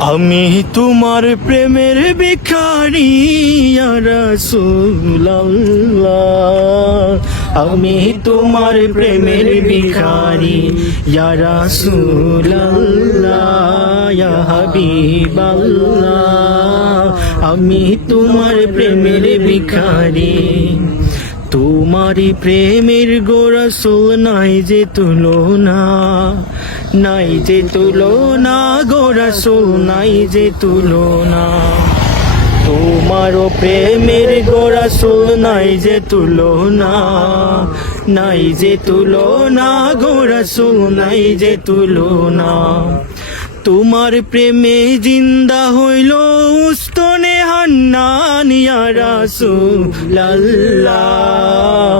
আমি তোমার প্রেমের ভিখারি রাসূলুল্লাহ। আমি তোমার প্রেমের ভিখারি রাসূলুল্লাহ, ইয়া হাবিবাল্লাহ। আমি তোমার প্রেমের ভিখারি। তোমারই প্রেমের গোরসল নাই যে তুলনা নাই যে তুলনা গোরসল নাই যে তুলনা তোমারও প্রেমের গোরসল নাই যে তুলনা নাই যে তুলনা গোরসল নাই যে তুলনা তোমার প্রেমে জিন্দা হইল উস্তনে হান্নান ইয়া রাসূলুল্লাহ।